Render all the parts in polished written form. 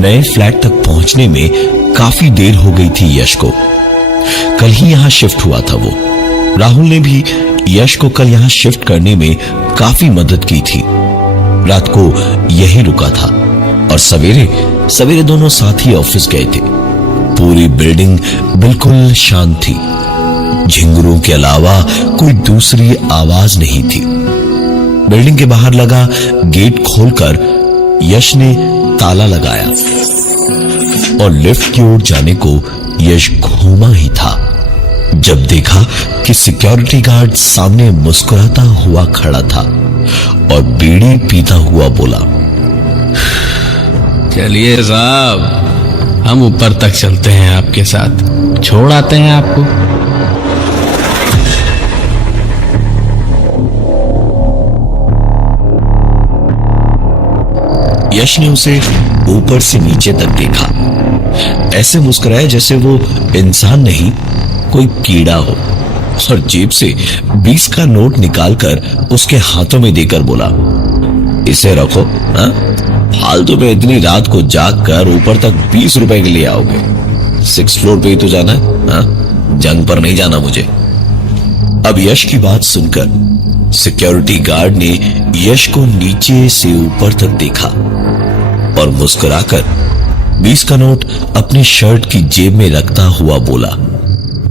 नए फ्लैट तक पहुंचने में काफी देर हो गई थी यश को। कल ही यहां शिफ्ट हुआ था वो। राहुल ने भी यश को कल यहां शिफ्ट करने में काफी मदद की थी। रात को यही रुका था और सवेरे सवेरे दोनों साथ ही ऑफिस गए थे। पूरी बिल्डिंग बिल्कुल शांत थी। झिंगुरों के अलावा कोई दूसरी आवाज नहीं थी। बिल्डिंग के बाहर लगा गेट खोलकर यश ने ताला लगाया और लिफ्ट की ओर जाने को यश घूमा ही था जब देखा कि सिक्योरिटी गार्ड सामने मुस्कुराता हुआ खड़ा था और बीड़ी पीता हुआ बोला, चलिए साहब, हम ऊपर तक चलते हैं, आपके साथ छोड़ आते हैं आपको। यश ने उसे ऊपर से नीचे तक देखा। ऐसे मुस्कुराया जैसे वो इंसान नहीं कोई कीड़ा हो और जेब से 20 का नोट निकालकर उसके हाथों में देकर बोला, इसे रखो। फालतू में इतनी रात को जाग कर ऊपर तक 20 रुपए के लिए आओगे? 6th फ्लोर पे ही तो जाना है, जंग पर नहीं जाना मुझे। अब यश की बात सुनकर सिक्योरिटी गार्ड ने यश को नीचे से ऊपर तक देखा और मुस्कुराकर 20 का नोट अपनी शर्ट की जेब में रखता हुआ बोला,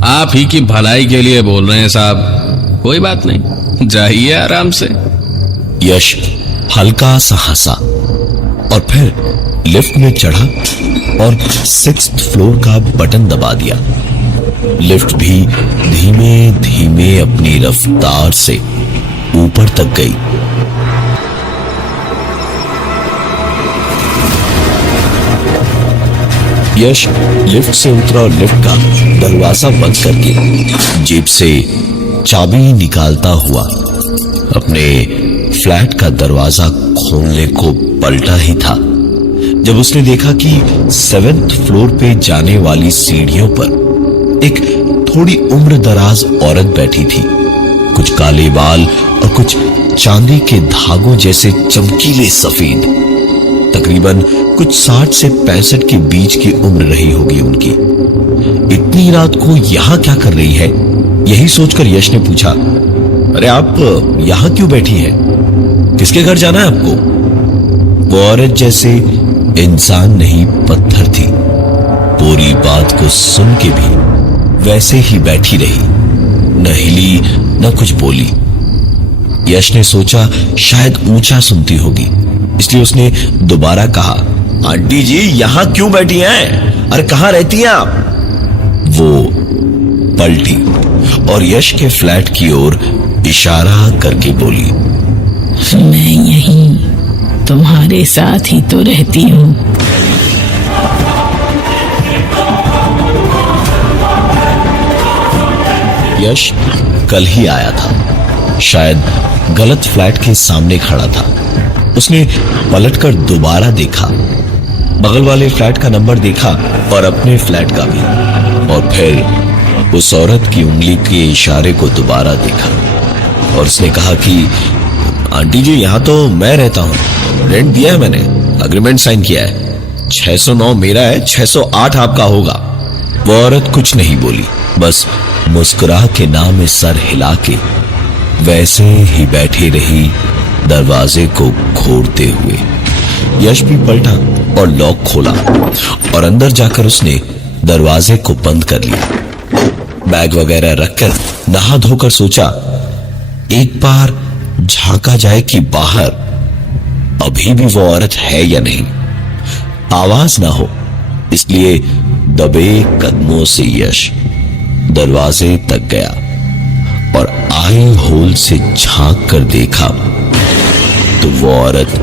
आप ही की भलाई के लिए बोल रहे हैं साहब, कोई बात नहीं, जाइए आराम से। यश हल्का सा हंसा और फिर लिफ्ट में चढ़ा और 6th फ्लोर का बटन दबा दिया। लिफ्ट भी धीमे धीमे अपनी रफ्तार से ऊपर तक गई। यश लिफ्ट से उतरा और लिफ्ट का दरवाजा बंद करके जेब से चाबी निकालता हुआ अपने फ्लैट का दरवाजा खोलने को पलटा ही था जब उसने देखा कि 7th फ्लोर पे जाने वाली सीढ़ियों पर एक थोड़ी उम्र दराज औरत बैठी थी। कुछ काले बाल और कुछ चांदी के धागों जैसे चमकीले सफेद। तकरीबन कुछ 60 से 65 के बीच की उम्र रही होगी उनकी। इतनी रात को यहां क्या कर रही है, यही सोचकर यश ने पूछा, अरे आप यहां क्यों बैठी हैं? किसके घर जाना है आपको? वो औरत जैसे इंसान नहीं पत्थर थी। पूरी बात को सुन के भी वैसे ही बैठी रही, न हिली न कुछ बोली। यश ने सोचा शायद ऊंचा सुनती होगी, इसलिए उसने दोबारा कहा, आंटी जी यहां क्यों बैठी हैं? अरे कहां रहती हैं आप? वो पलटी और यश के फ्लैट की ओर इशारा करके बोली, मैं यहीं तुम्हारे साथ ही तो रहती हूँ। यश कल ही आया था, शायद गलत फ्लैट के सामने खड़ा था। उसने पलटकर दोबारा देखा, बगल वाले फ्लैट का नंबर देखा और अपने फ्लैट का भी, और फिर उस औरत की उंगली के इशारे को दोबारा देखा और उसने कहा कि आंटी जी यहां तो मैं रहता हूं, रेंट दिया है मैंने, अग्रीमेंट साइन किया है, 609 मेरा है, 608 आपका होगा। वो औरत कुछ नहीं बोली, बस मुस्कुरा के नाम सर हिला के वैसे ही बैठी रही दरवाजे को घोरते हुए। यश भी पलटा और लॉक खोला और अंदर जाकर उसने दरवाजे को बंद कर लिया। बैग वगैरह रखकर नहा धोकर सोचा एक बार झांका जाए कि बाहर अभी भी वो औरत है या नहीं। आवाज ना हो इसलिए दबे कदमों से यश दरवाजे तक गया और आई होल से झांक कर देखा तो वो औरत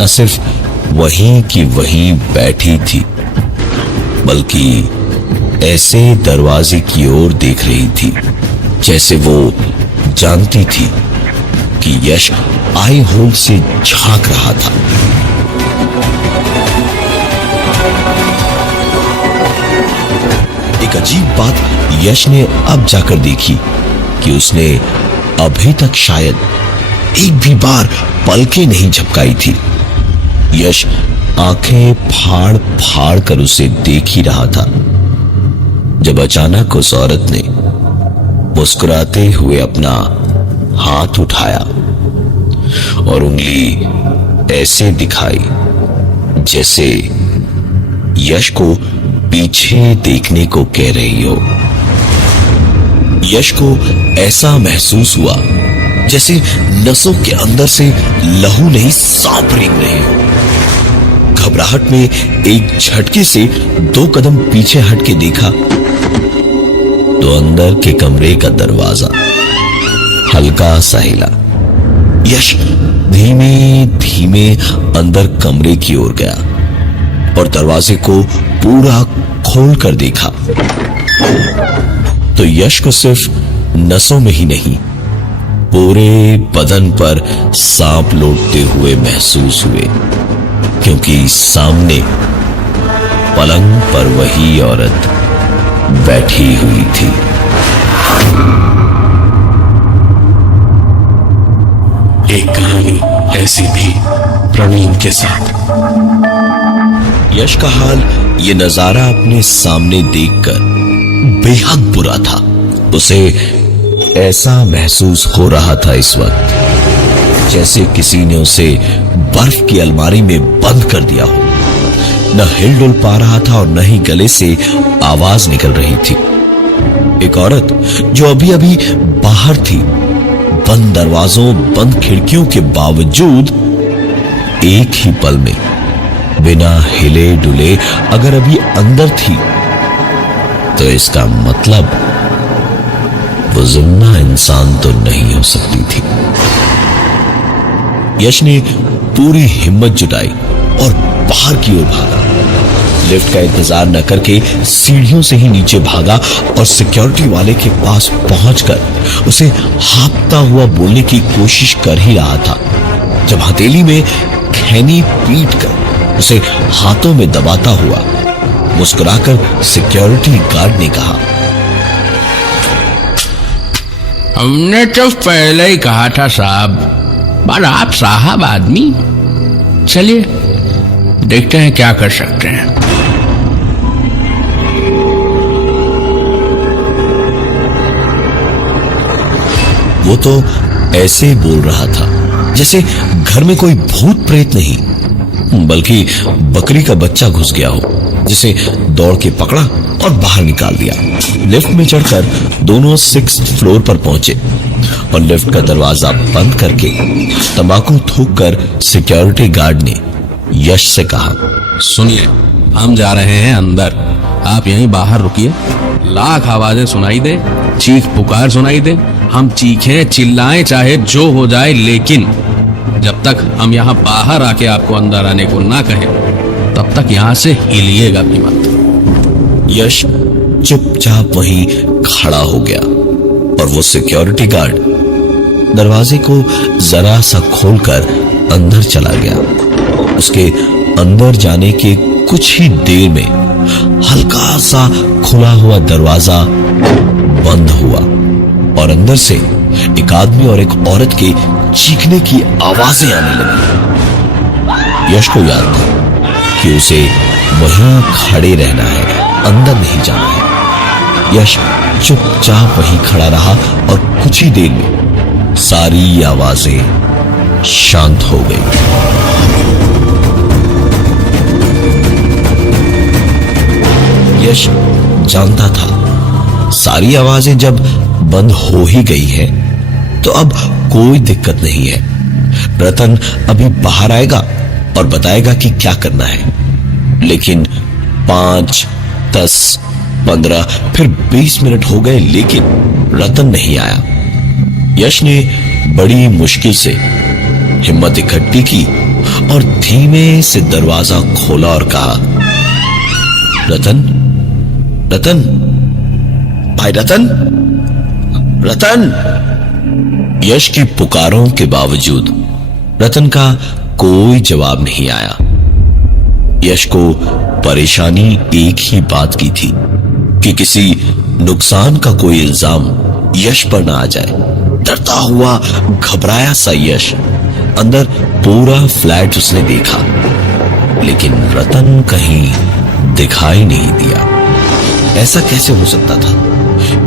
न सिर्फ वहीं की वहीं बैठी थी बल्कि ऐसे दरवाजे की ओर देख रही थी जैसे वो जानती थी कि यश आई होल से झांक रहा था। एक अजीब बात यश ने अब जाकर देखी कि उसने अभी तक शायद एक भी बार पलकें नहीं झपकाई थी। यश आंखें फाड़ फाड़ कर उसे देख ही रहा था जब अचानक उस औरत ने मुस्कुराते हुए अपना हाथ उठाया और उंगली ऐसे दिखाई जैसे यश को पीछे देखने को कह रही हो। यश को ऐसा महसूस हुआ जैसे नसों के अंदर से लहू नहीं सांप रेंग रहे हो। घबराहट में एक झटके से 2 कदम पीछे हट के देखा तो अंदर के कमरे का दरवाजा हल्का सा हिला। यश धीमे धीमे अंदर कमरे की ओर गया और दरवाजे को पूरा खोल कर देखा तो यश को सिर्फ नसों में ही नहीं पूरे बदन पर सांप लौटते हुए महसूस हुए, क्योंकि सामने पलंग पर वही औरत बैठी हुई थी। एक कहानी ऐसी भी प्रवीण के साथ। यश का हाल ये नजारा अपने सामने देखकर बेहद बुरा था। उसे ऐसा महसूस हो रहा था इस वक्त जैसे किसी ने उसे बर्फ की अलमारी में बंद कर दिया हो। न हिल डुल पा रहा था और न ही गले से आवाज निकल रही थी। एक औरत जो अभी अभी बाहर थी, बंद दरवाजों बंद खिड़कियों के बावजूद एक ही पल में बिना हिले डुले अगर अभी अंदर थी तो इसका मतलब वो जिंदा इंसान तो नहीं हो सकती थी। यश ने पूरी हिम्मत जुटाई और बाहर की ओर भागा। लिफ्ट का इंतजार न करके सीढ़ियों से ही नीचे भागा और सिक्योरिटी वाले के पास पहुंचकर उसे हाँफता हुआ बोलने की कोशिश कर ही रहा था जब हथेली में खैनी पीट कर उसे हाथों में दबाता हुआ मुस्कुराकर सिक्योरिटी गार्ड ने कहा, हमने तो पहले ही कहा था साहब, पर आप साहब आदमी। चलिए देखते हैं क्या कर सकते हैं। वो तो ऐसे बोल रहा था जैसे घर में कोई भूत प्रेत नहीं बल्कि बकरी का बच्चा घुस गया हो, जिसे दौड़ के पकड़ा और बाहर निकाल दिया। लिफ्ट में चढ़कर दोनों 6th फ्लोर पर पहुंचे और लिफ्ट का दरवाजा बंद करके तंबाकू थूककर सिक्योरिटी गार्ड ने यश से कहा, सुनिए, हम जा रहे हैं अंदर, आप यहीं बाहर रुकिए। लाख आवाजें सुनाई दे, चीख पुकार सुनाई दे, हम चीखें चिल्लाएं चाहे जो हो जाए, लेकिन जब तक हम यहाँ बाहर आके आपको अंदर आने को ना कहें तब तक यहाँ से हिलिएगा भी मत। यश चुपचाप वहीं खड़ा हो गया और वो सिक्योरिटी गार्ड दरवाजे को जरा सा खोलकर अंदर चला गया। उसके अंदर जाने के कुछ ही देर में हल्का सा खुला हुआ दरवाजा बंद हुआ और अंदर से एक आदमी और एक औरत के चीखने की आवाजें आने लगी। यश को याद था कि उसे वहीं खड़े रहना है, अंदर नहीं जाना है। यश चुपचाप वहीं खड़ा रहा और कुछ ही देर में सारी आवाजें शांत हो गई। यश जानता था सारी आवाजें जब बंद हो ही गई है तो अब कोई दिक्कत नहीं है। रतन अभी बाहर आएगा और बताएगा कि क्या करना है। लेकिन 5, 10, 15 फिर 20 मिनट हो गए लेकिन रतन नहीं आया। यश ने बड़ी मुश्किल से हिम्मत इकट्ठी की और धीमे से दरवाजा खोला और कहा, रतन, रतन, भाई रतन, रतन। यश की पुकारों के बावजूद रतन का कोई जवाब नहीं आया। यश को परेशानी एक ही बात की थी कि किसी नुकसान का कोई इल्जाम यश पर ना आ जाए। डरता हुआ घबराया सा यश अंदर पूरा फ्लैट उसने देखा लेकिन रतन कहीं दिखाई नहीं दिया। ऐसा कैसे हो सकता था?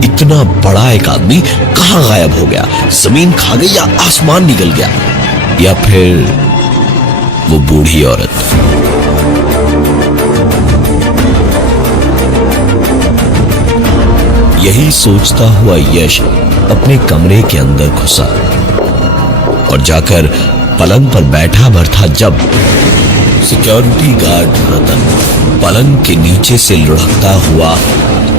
इतना बड़ा एक आदमी कहां गायब हो गया? जमीन खा गई या आसमान निकल गया, या फिर वो बूढ़ी औरत? यही सोचता हुआ यश अपने कमरे के अंदर घुसा और जाकर पलंग पर बैठा भर था जब सिक्योरिटी गार्ड रतन पलंग के नीचे से लुढ़कता हुआ,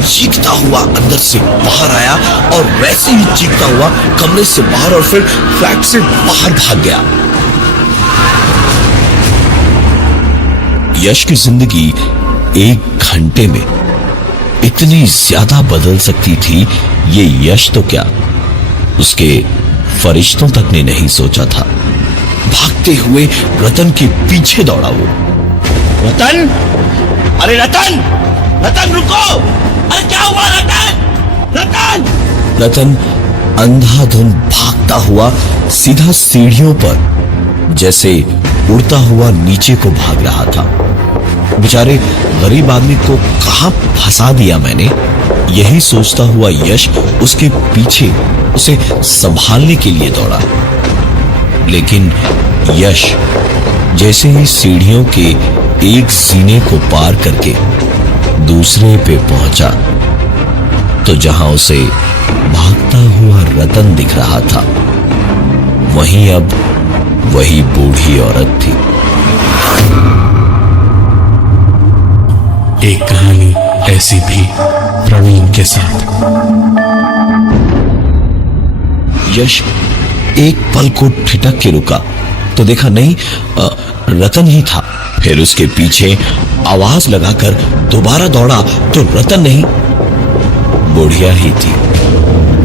चीखता हुआ अंदर से बाहर आया और वैसे ही चीखता हुआ कमरे से बाहर और फिर फ्लैट से बाहर भाग गया। यश की जिंदगी 1 घंटे में इतनी ज्यादा बदल सकती थी, ये यश तो क्या, उसके फरिश्तों तक ने नहीं सोचा था। भागते हुए रतन के पीछे दौड़ा वो। रतन, अरे रतन, रतन रुको, अरे क्या हुआ रतन? रतन! रतन अंधाधुंध भागता हुआ सीधा सीढ़ियों पर जैसे उड़ता हुआ नीचे को भाग रहा था। बेचारे गरीब आदमी को कहां फंसा दिया मैंने, यही सोचता हुआ यश उसके पीछे उसे संभालने के लिए दौड़ा। लेकिन यश जैसे ही सीढ़ियों के एक जीने को पार करके दूसरे पे पहुंचा तो जहां उसे भागता हुआ रतन दिख रहा था, वहीं अब वही बूढ़ी औरत थी। एक कहानी ऐसी भी प्रवीण के साथ। यश एक पल को ठिठक के रुका तो देखा नहीं, रतन ही था। फिर उसके पीछे आवाज लगाकर दोबारा दौड़ा तो रतन नहीं, बुढ़िया ही थी।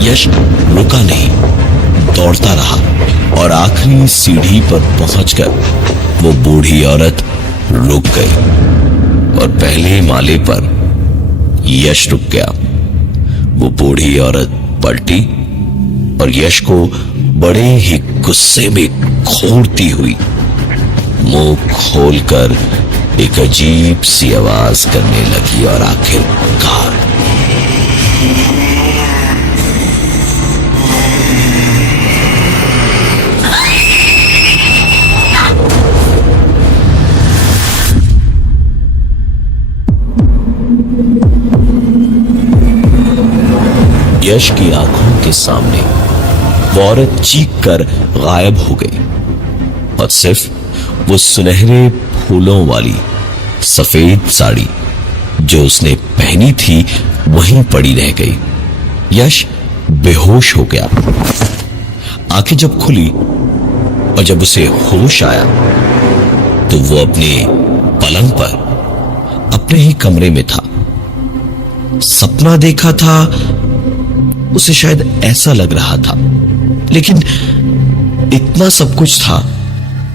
यश रुका नहीं, दौड़ता रहा और आखिरी सीढ़ी पर पहुंचकर वो बूढ़ी औरत रुक गई और पहले माले पर यश रुक गया। वो बूढ़ी औरत पलटी और यश को बड़े ही गुस्से में घूरती हुई मुंह खोलकर एक अजीब सी आवाज करने लगी और आखिरकार यश की आंखों के सामने वो औरत चीख कर गायब हो गई और सिर्फ वो सुनहरे फूलों वाली सफेद साड़ी जो उसने पहनी थी वहीं पड़ी रह गई। यश बेहोश हो गया। आंखें जब खुली और जब उसे होश आया तो वो अपने पलंग पर अपने ही कमरे में था। सपना देखा था उसे शायद ऐसा लग रहा था, लेकिन इतना सब कुछ था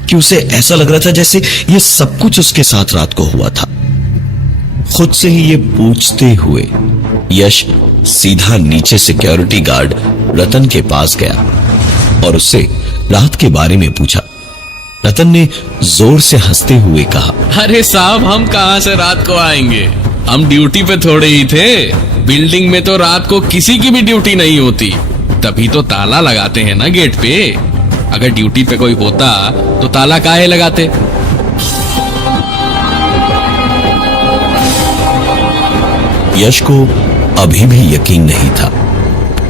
कि उसे ऐसा लग रहा था जैसे ये सब कुछ उसके साथ रात को हुआ था। खुद से ही ये पूछते हुए यश सीधा नीचे सिक्योरिटी गार्ड रतन के पास गया और उससे रात के बारे में पूछा। रतन ने जोर से हंसते हुए कहा, अरे साहब, हम कहां से रात को आएंगे, हम ड्यूटी पे थोड़े ही थे। बिल्डिंग में तो रात को किसी की भी ड्यूटी नहीं होती, तभी तो ताला लगाते हैं ना गेट पे। अगर ड्यूटी पे कोई होता तो ताला काहे लगाते। यश को अभी भी यकीन नहीं था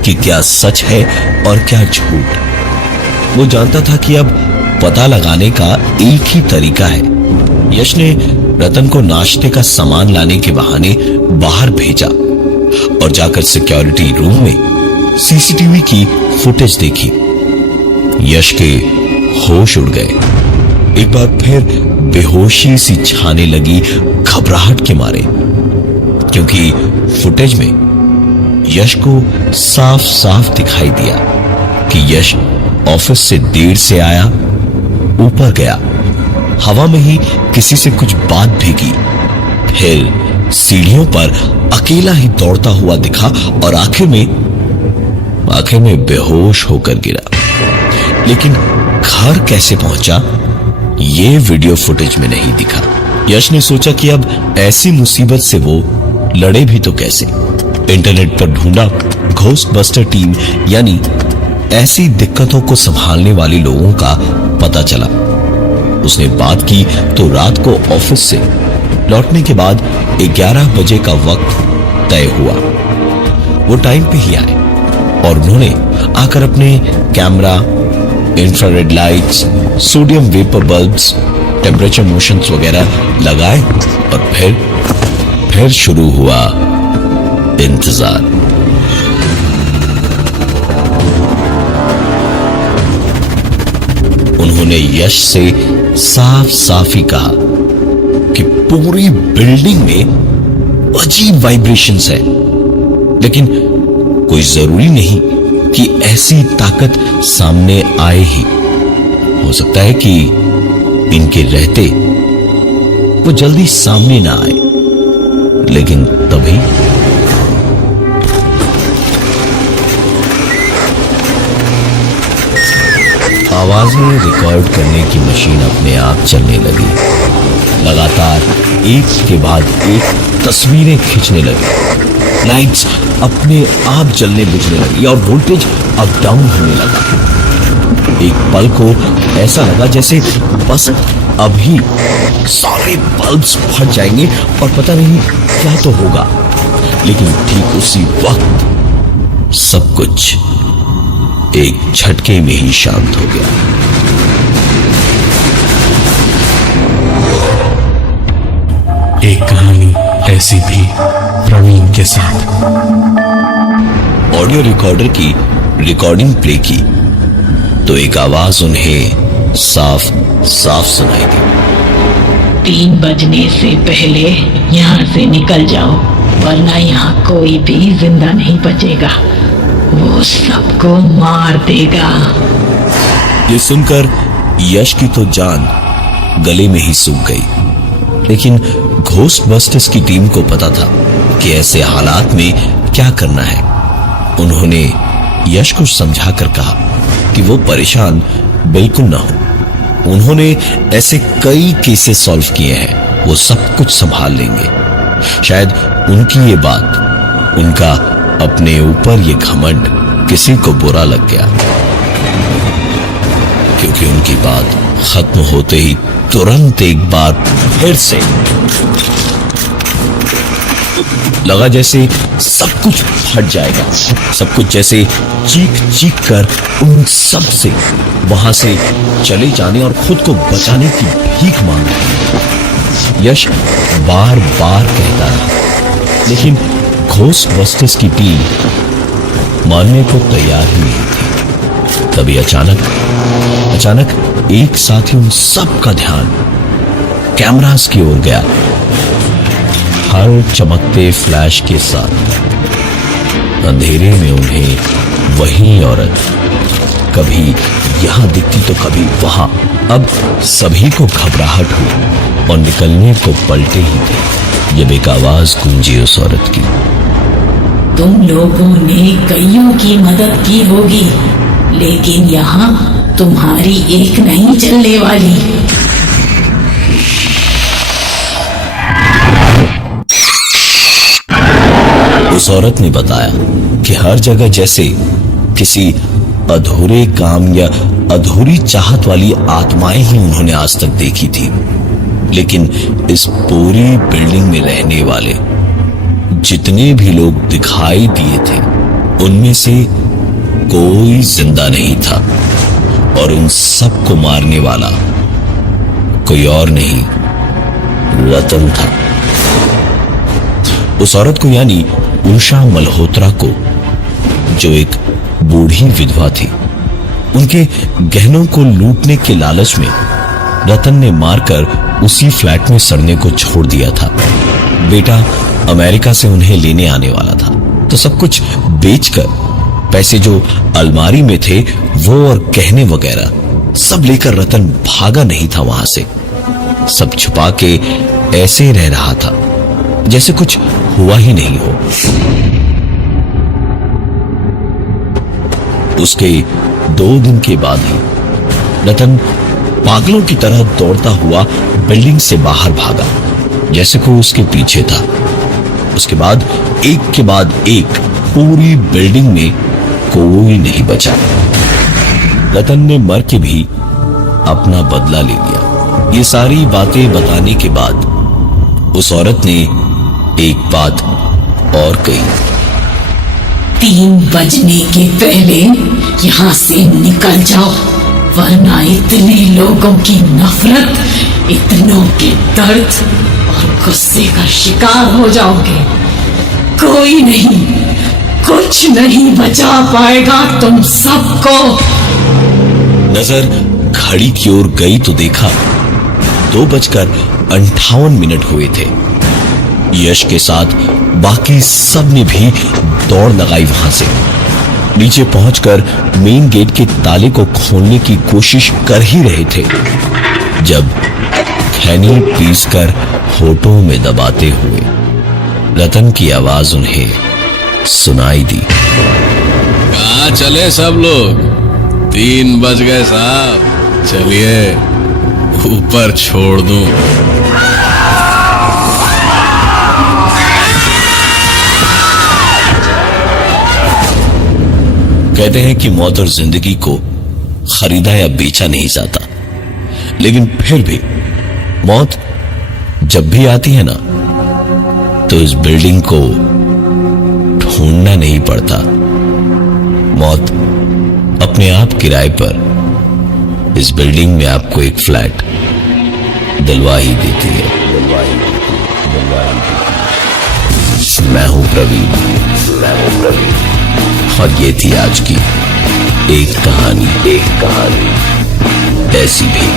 कि क्या सच है और क्या झूठ। वो जानता था कि अब पता लगाने का एक ही तरीका है। यश ने रतन को नाश्ते का सामान लाने के बहाने बाहर भेजा और जाकर सिक्योरिटी रूम में सीसीटीवी की फुटेज देखी। यश के होश उड़ गए। एक बार फिर बेहोशी सी छाने लगी घबराहट के मारे, क्योंकि फुटेज में यश को साफ साफ दिखाई दिया कि यश ऑफिस से देर से आया, ऊपर गया, हवा में ही किसी से कुछ बात भी की, फिर सीढ़ियों पर अकेला ही दौड़ता हुआ दिखा और आखिर में बेहोश होकर गिरा। लेकिन घर कैसे पहुंचा ये वीडियो फुटेज में नहीं दिखा। यश ने सोचा कि अब ऐसी मुसीबत से वो लड़े भी तो कैसे। इंटरनेट पर ढूंढा घोस्ट बस्टर टीम, यानी ऐसी दिक्कतों को संभालने वाले लोगों का पता चला। उसने बात की तो रात को ऑफिस से लौटने के बाद 11 बजे का वक्त तय हुआ। वो टाइम पे ही आए और उन्होंने आकर अपने camera, infrared lights, sodium vapour bulbs, temperature motions वगैरह लगाए और फिर शुरू हुआ इंतजार। उन्होंने यश से साफ साफ ही कहा कि पूरी बिल्डिंग में अजीब वाइब्रेशंस है, लेकिन कोई जरूरी नहीं कि ऐसी ताकत सामने आए ही। हो सकता है कि इनके रहते वो जल्दी सामने ना आए, लेकिन तभी आवाजें रिकॉर्ड करने की मशीन अपने आप चलने लगी। लगातार एक के बाद एक तस्वीरें खींचने लगी। लाइट्स अपने आप जलने बुझने लगी और वोल्टेज अप डाउन होने लगा। एक पल को ऐसा लगा जैसे बस अभी सारे बल्ब्स फट जाएंगे और पता नहीं क्या तो होगा, लेकिन ठीक उसी वक्त सब कुछ एक झटके में ही शांत हो गया। एक कहानी ऐसी भी प्रवीण के साथ। ऑडियो रिकॉर्डर की रिकॉर्डिंग प्ले की तो एक आवाज उन्हें साफ साफ सुनाई दी। 3 बजने से पहले यहाँ से निकल जाओ, वरना यहाँ कोई भी जिंदा नहीं बचेगा। वो सबको मार देगा। ये सुनकर यश की तो जान गले में ही सूख गई, लेकिन घोस्ट बस्टर्स की टीम को पता था कि ऐसे हालात में क्या करना है। उन्होंने यश को समझाकर कहा कि वो परेशान बिल्कुल ना हो। उन्होंने ऐसे कई केसेस सॉल्व किए हैं, वो सब कुछ संभाल लेंगे। शायद उनकी ये बात, उनका अपने ऊपर ये घमंड किसी को बुरा लग गया, क्योंकि उनकी बात खत्म होते ही तुरंत एक बार फिर से लगा जैसे सब कुछ फट जाएगा। सब कुछ जैसे चीख चीख कर उन सब से वहां से चले जाने और खुद को बचाने की भीख मांगने। यश बार बार कहता रहा, लेकिन घोस्ट बस्टर्स की टीम मानने को तैयार ही नहीं थी। तभी अचानक एक साथ ही उन सब का ध्यान कैमरास की ओर गया। हर चमकते फ्लैश के साथ अंधेरे में उन्हें वही औरत कभी यहां दिखती तो कभी वहां। अब सभी को घबराहट हुई और निकलने को पलटे ही थे जब एक आवाज गूंजी उस औरत की। तुम लोगों ने कईयों की मदद की होगी, लेकिन यहाँ तुम्हारी एक नहीं चलने वाली। उस औरत ने बताया कि हर जगह जैसे किसी अधूरे काम या अधूरी चाहत वाली आत्माएं ही उन्होंने आज तक देखी थी, लेकिन इस पूरी बिल्डिंग में रहने वाले जितने भी लोग दिखाई दिए थे उनमें से कोई जिंदा नहीं था, और उन सबको मारने वाला कोई और नहीं, रतन था। उस औरत को, यानी उषा मल्होत्रा को, जो एक बूढ़ी विधवा थी, उनके गहनों को लूटने के लालच में रतन ने मारकर उसी फ्लैट में सड़ने को छोड़ दिया था। बेटा अमेरिका से उन्हें लेने आने वाला था, तो सब कुछ बेचकर पैसे जो अलमारी में थे वो और गहने वगैरह सब लेकर रतन भागा नहीं था वहां से। सब छुपा के ऐसे रह रहा था जैसे कुछ हुआ ही नहीं हो। उसके 2 दिन के बाद ही रतन पागलों की तरह दौड़ता हुआ बिल्डिंग से बाहर भागा, जैसे कोई उसके पीछे था। उसके बाद एक के बाद एक पूरी बिल्डिंग में कोई नहीं बचा। रतन ने मर के भी अपना बदला ले लिया। ये सारी बातें बताने के बाद उस औरत ने एक बात और कही। 3 बजने के पहले यहाँ से निकल जाओ, वरना इतने लोगों की नफरत, इतनों के दर्द और गुस्से का शिकार हो जाओगे। कोई नहीं, कुछ नहीं बचा पाएगा तुम सबको। नजर घड़ी की ओर गई तो देखा 2:58 हुए थे। यश के साथ बाकी सब ने भी दौड़ लगाई वहां से। नीचे पहुंचकर मेन गेट के ताले को खोलने की कोशिश कर ही रहे थे जब खैनी पीसकर होठों में दबाते हुए रतन की आवाज उन्हें सुनाई दी। कहाँ चले सब लोग? 3 बज गए साहब, चलिए ऊपर छोड़ दूं। कहते हैं कि मौत और जिंदगी को खरीदा या बेचा नहीं जाता, लेकिन फिर भी मौत जब भी आती है ना, तो इस बिल्डिंग को ढूंढना नहीं पड़ता। मौत अपने आप किराए पर इस बिल्डिंग में आपको एक फ्लैट दिलवा ही देती है। मैं हूं प्रवीण, और ये थी आज की एक कहानी ऐसी भी।